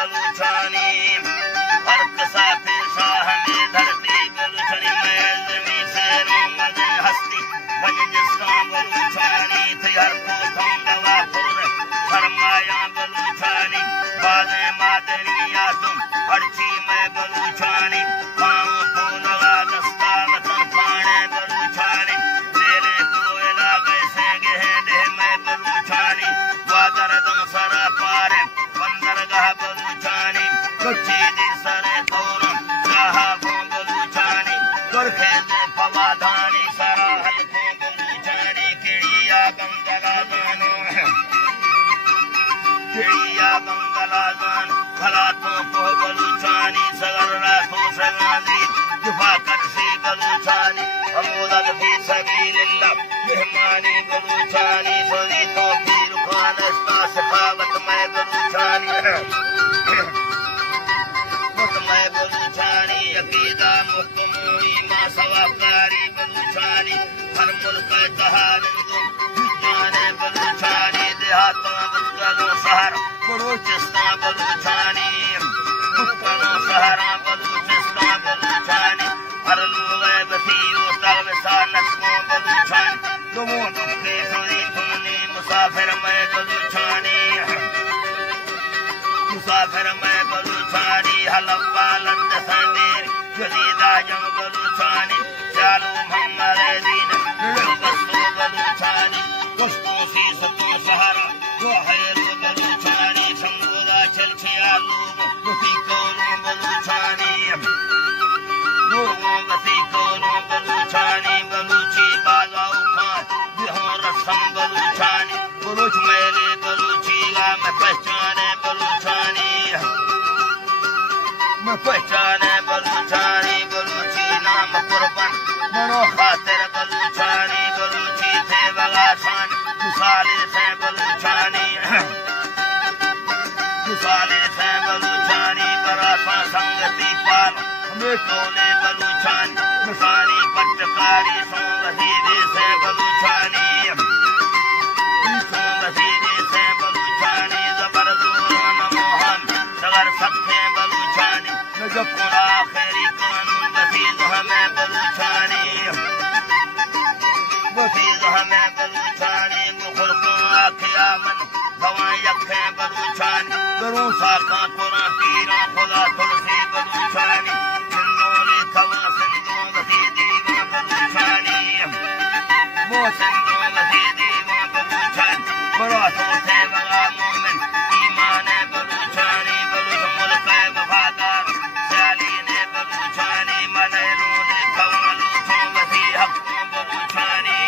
بلوچانی ہر قصہ پیشہ ہمیں دھرتی بلوچانی میں زمین سے رومد ہستی بنجستان بلوچانی تھی ہر کو تھوندوا پر فرمایا بلوچانی بازیں مادنیاتم ہر چی میں بلوچانی پاؤں پھولوا دستان پانے بلوچانی دیلے کوئلہ گیسے گہنے میں بلوچانی وادر دن سرا پارے بندرگاہ بلوچانی کچی دی سرے کورم جہاں بھون بلوچانی گرخیز فوادانی سرا حلقوں بلوچانی کڑیا بنگلہ زانو کڑیا بنگلہ زان بھلاتوں کو بلوچانی سگر راتوں سگاندی دفاع کرسی بلوچانی حمودت فی سبیل اللہ مہمانی بلوچانی صدیقوں کی رکھان استا سخاوت میں بلوچانی میں بلوچانی عقیدہ محکموں ایمان ثوابداری بلوچانی ہر ملک جہانندوں جانے بلوچانی دیہاتوں متقلوں شہر بلوچستان بلوچانی متقلوں شہراں بلوچستان بلوچانی ہر لوگ بسیو سب سانتوں بلوچانی دموں دکھے سوئی تمنی مسافر میں بلوچانی مسافر میں بلوچانی حلوہ لند سندیر جدید آجم بلوچانی چالو محمد دین بسو بلوچانی کشتوں سیستوں شہر حیرو بلوچانی سنگودا چلچیا لوگ بسی کولوں بلوچانی لوگوں بسی کولوں بلوچانی بلوچی بازاؤ خان بہوں رسم بلوچانی بلوچ میلے بلوچی گا میں پہچانے بلوچانی میں پہچانے بلوچانی بلوچی نام قربان منو خاطر بلوچانی بلوچی تھے بغاشان مثالے سے بلوچانی مثالے سے بلوچانی براساں سنگتی پال ہمیں ٹولے بلوچانی مثانی پٹکاری سوں وسیدے سے بلوچانی سوں وسیدے سے بلوچانی زبردور نموہن سگر سکھیں بلوچانی نجب قرآ خیری قانون وسید ہمیں بلوچانی وسید ہمیں بلوچانی مخلقوں آکھیا من بوائیں یکھیں بلوچانی دروں ساکھاں قرآن پیران خدا تلسی بلوچانی سندوں لے کھوا سندوں وسیدی وہاں بلوچانی مو سندوں وسیدی وہاں بلوچانی براتوں سے وغا مومن ایمان بلوچانی بلوچ ملک وفادار سیالین بلوچانی منیلوں لے کھوا لوچوں وسی حقوں بلوچانی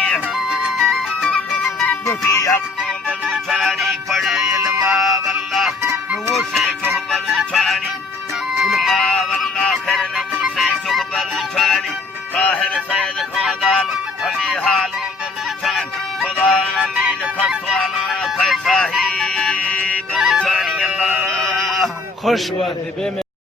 وسی حقوں بلوچانی پڑے علماء واللہ نو سے چوہ بلوچانی علماء واللہ خیر نبو سے چوہ بلوچانی طاہر سید خواندال ہمیں حالوں بلوچان خدا امین خطوانا خیشاہی بلوچانی اللہ خوش بات ہے